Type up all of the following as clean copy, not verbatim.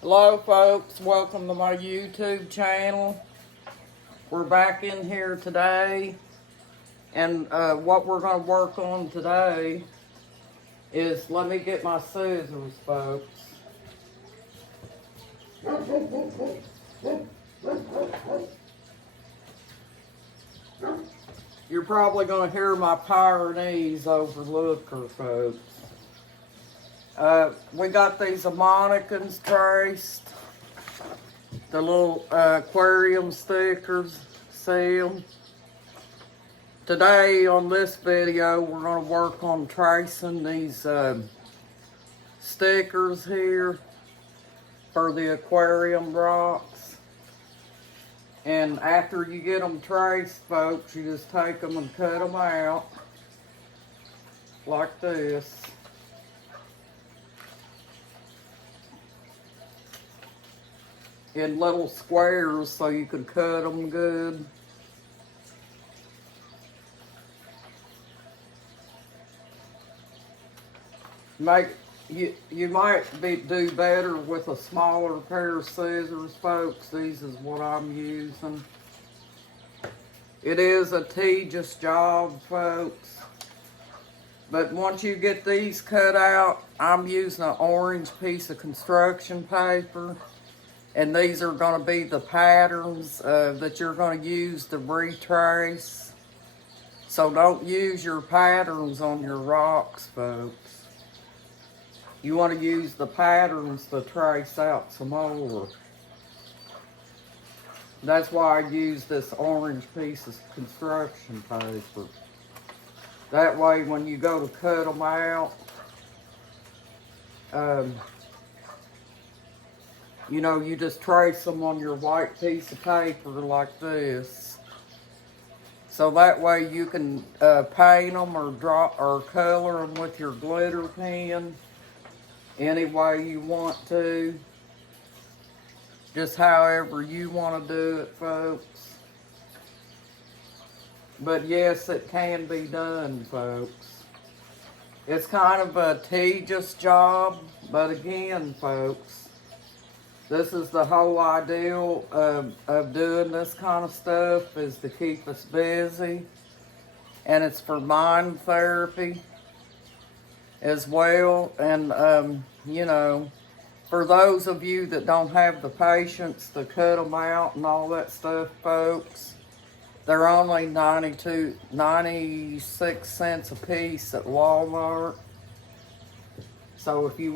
Hello folks, welcome to my YouTube channel. We're back in here today, and what we're going to work on today is, let me get my scissors folks. You're probably going to hear my Pyrenees overlooker folks. We got these harmonicans traced. The little aquarium stickers, see them? Today on this video, we're going to work on tracing these stickers here for the aquarium rocks. And after you get them traced, folks, you just take them and cut them out like this. In little squares so you can cut them good. You might do better with a smaller pair of scissors, folks. These is what I'm using. It is a tedious job, folks. But once you get these cut out, I'm using an orange piece of construction paper. And these are going to be the patterns that you're going to use to retrace. So don't use your patterns on your rocks, folks. You want to use the patterns to trace out some more. That's why I use this orange piece of construction paper. That way when you go to cut them out, you know, you just trace them on your white piece of paper like this. So that way you can paint them or draw or color them with your glitter pen any way you want to. Just however you want to do it, folks. But yes, it can be done, folks. It's kind of a tedious job, but again, folks, this is the whole ideal of doing this kind of stuff, is to keep us busy. And it's for mind therapy as well. And, you know, for those of you that don't have the patience to cut them out and all that stuff, folks, they're only 96 cents a piece at Walmart. So if you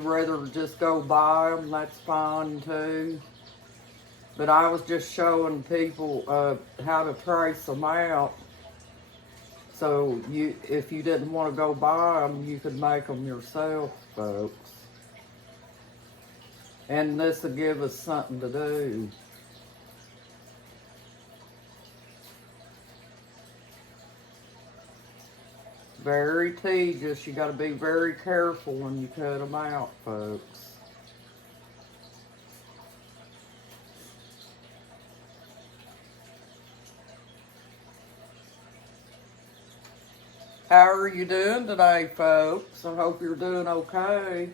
rather just go buy them, that's fine too. But I was just showing people how to trace them out. So if you didn't want to go buy them, you could make them yourself, folks. And this will give us something to do. Very tedious. You got to be very careful when you cut them out, folks. How are you doing today, folks? I hope you're doing okay.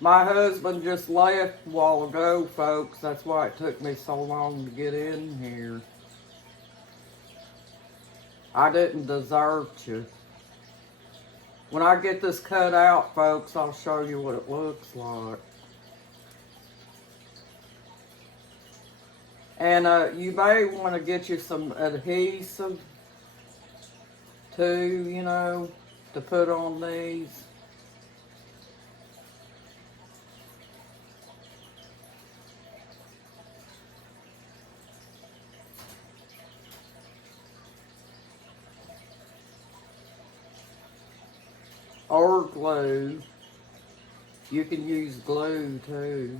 My husband just left a while ago, folks. That's why it took me so long to get in here. I didn't desert you. When I get this cut out, folks, I'll show you what it looks like. And you may want to get you some adhesive too, you know, to put on these. Or glue. You can use glue too.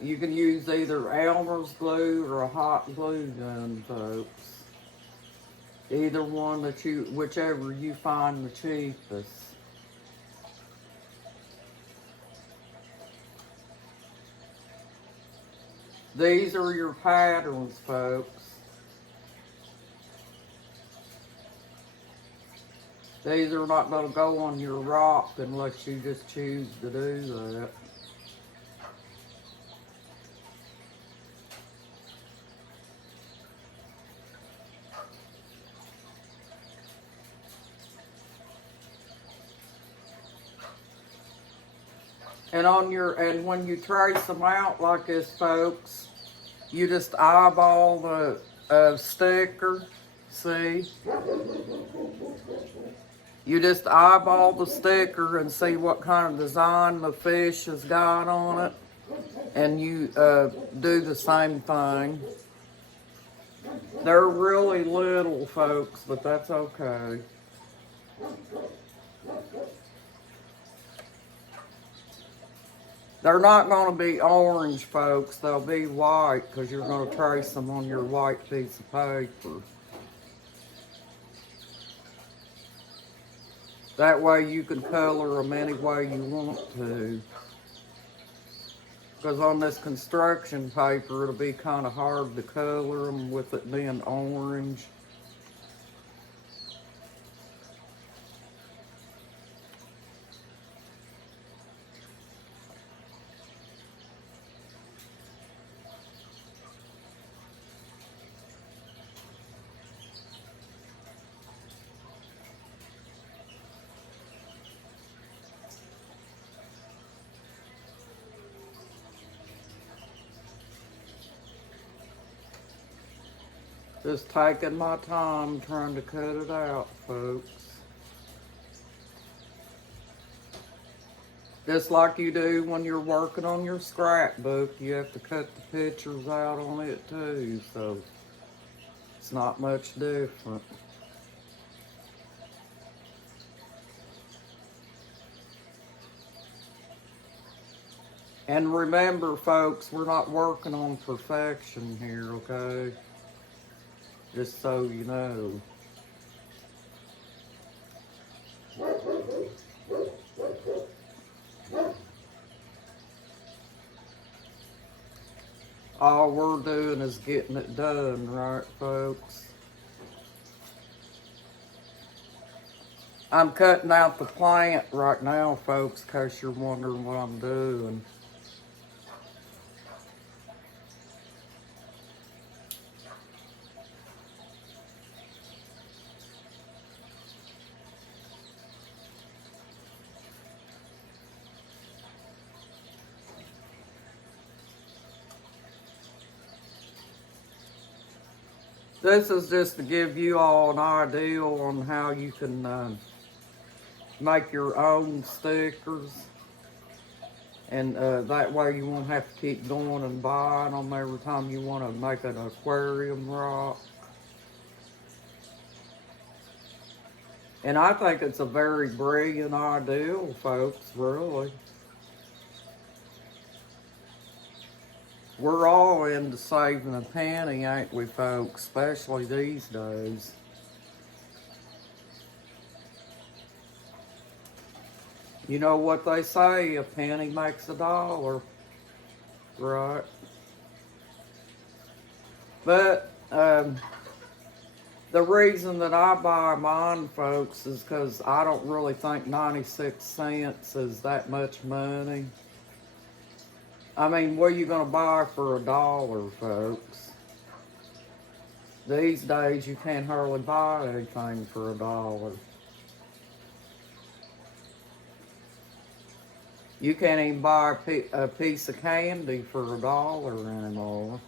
You can use either Elmer's glue or a hot glue gun, folks. Either one whichever you find the cheapest. These are your patterns, folks. These are not going to go on your rock unless you just choose to do that. And when you trace them out like this, folks, you just eyeball the sticker. See? You just eyeball the sticker and see what kind of design the fish has got on it. And you do the same thing. They're really little, folks, but that's okay. They're not going to be orange, folks. They'll be white because you're going to trace them on your white piece of paper. That way you can color them any way you want to. Because on this construction paper, it'll be kind of hard to color them with it being orange. Just taking my time trying to cut it out, folks. Just like you do when you're working on your scrapbook, you have to cut the pictures out on it too, so it's not much different. And remember, folks, we're not working on perfection here, okay? Just so you know. All we're doing is getting it done, right, folks? I'm cutting out the plant right now, folks, because you're wondering what I'm doing. This is just to give you all an idea on how you can make your own stickers. And that way you won't have to keep going and buying them every time you want to make an aquarium rock. And I think it's a very brilliant idea, folks, really. We're all into saving a penny, ain't we, folks? Especially these days. You know what they say, a penny makes a dollar, right? But the reason that I buy mine, folks, is because I don't really think 96 cents is that much money. I mean, what are you going to buy for $1, folks? These days, you can't hardly buy anything for $1. You can't even buy a piece of candy for $1 anymore.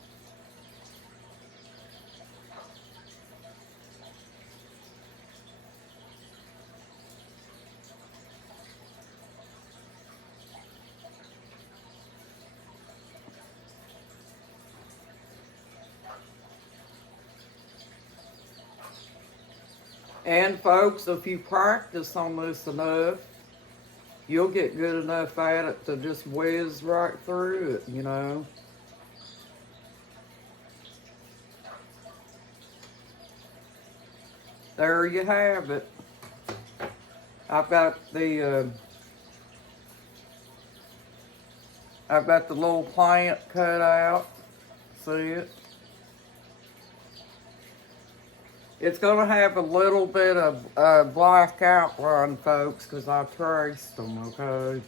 And folks, if you practice on this enough, you'll get good enough at it to just whiz right through it, you know. There you have it. I've got the little plant cut out. See it? It's going to have a little bit of black outline, folks, because I traced them, okay?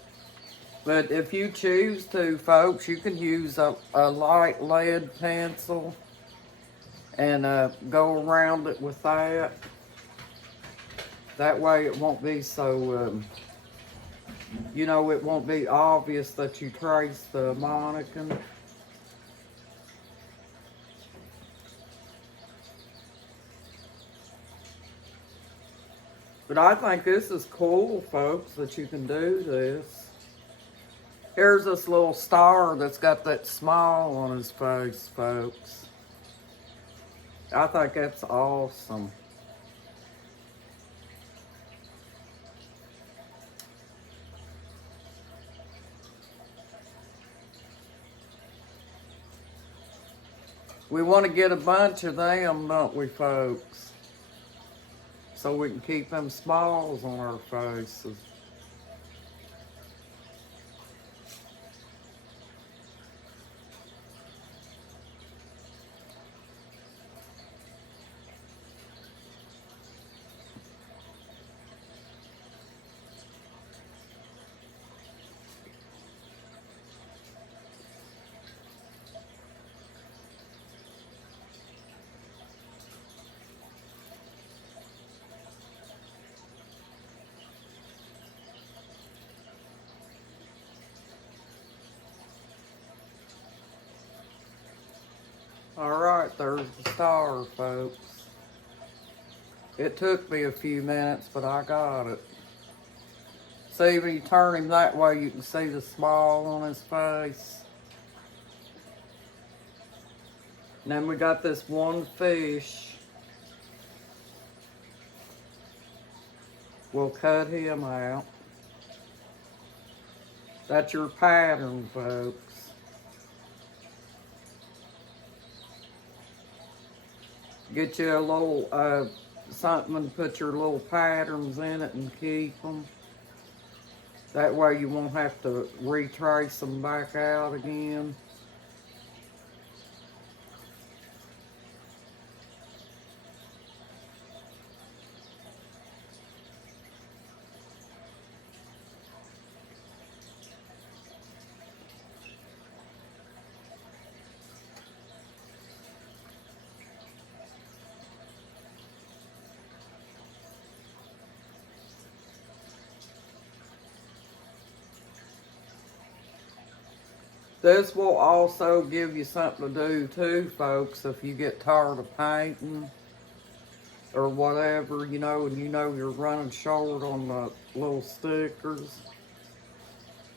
But if you choose to, folks, you can use a light lead pencil and go around it with that. That way it won't be so, you know, it won't be obvious that you traced the mannequin. But I think this is cool, folks, that you can do this. Here's this little star that's got that smile on his face, folks. I think that's awesome. We want to get a bunch of them, don't we, folks? So we can keep them smiles on our faces. Alright, there's the star, folks. It took me a few minutes, but I got it. See, when you turn him that way, you can see the smile on his face. And then we got this one fish. We'll cut him out. That's your pattern, folks. Get you a little something to put your little patterns in it and keep them. That way you won't have to retrace them back out again. This will also give you something to do too, folks, if you get tired of painting or whatever, you know, and you know you're running short on the little stickers.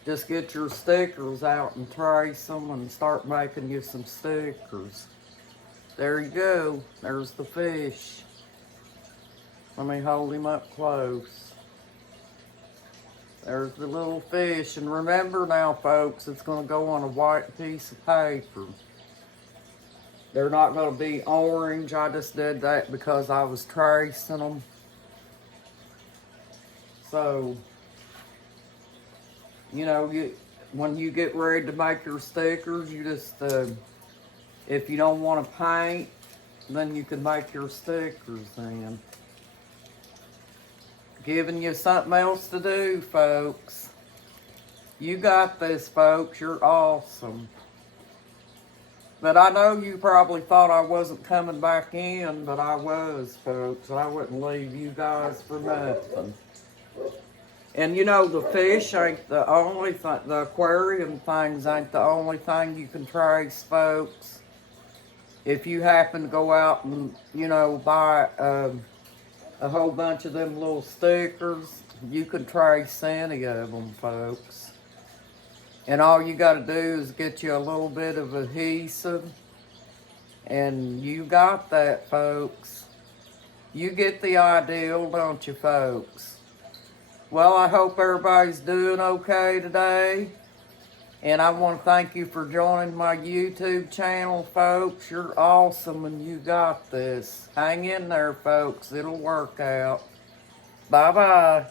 Just get your stickers out and trace them and start making you some stickers. There you go. There's the fish. Let me hold him up close. There's the little fish. And remember now, folks, it's going to go on a white piece of paper. They're not going to be orange. I just did that because I was tracing them. So, you know, when you get ready to make your stickers, you just, if you don't want to paint, then you can make your stickers then. Giving you something else to do, folks. You got this, folks. You're awesome. But I know you probably thought I wasn't coming back in, but I was, folks. I wouldn't leave you guys for nothing. And you know, the fish ain't the only thing, the aquarium things ain't the only thing you can trace, folks. If you happen to go out and, you know, buy a whole bunch of them little stickers, you can trace any of them, folks. And all you got to do is get you a little bit of adhesive, and you got that, folks. You get the ideal, don't you, folks? Well, I hope everybody's doing okay today. And I want to thank you for joining my YouTube channel, folks. You're awesome and you got this. Hang in there, folks. It'll work out. Bye-bye.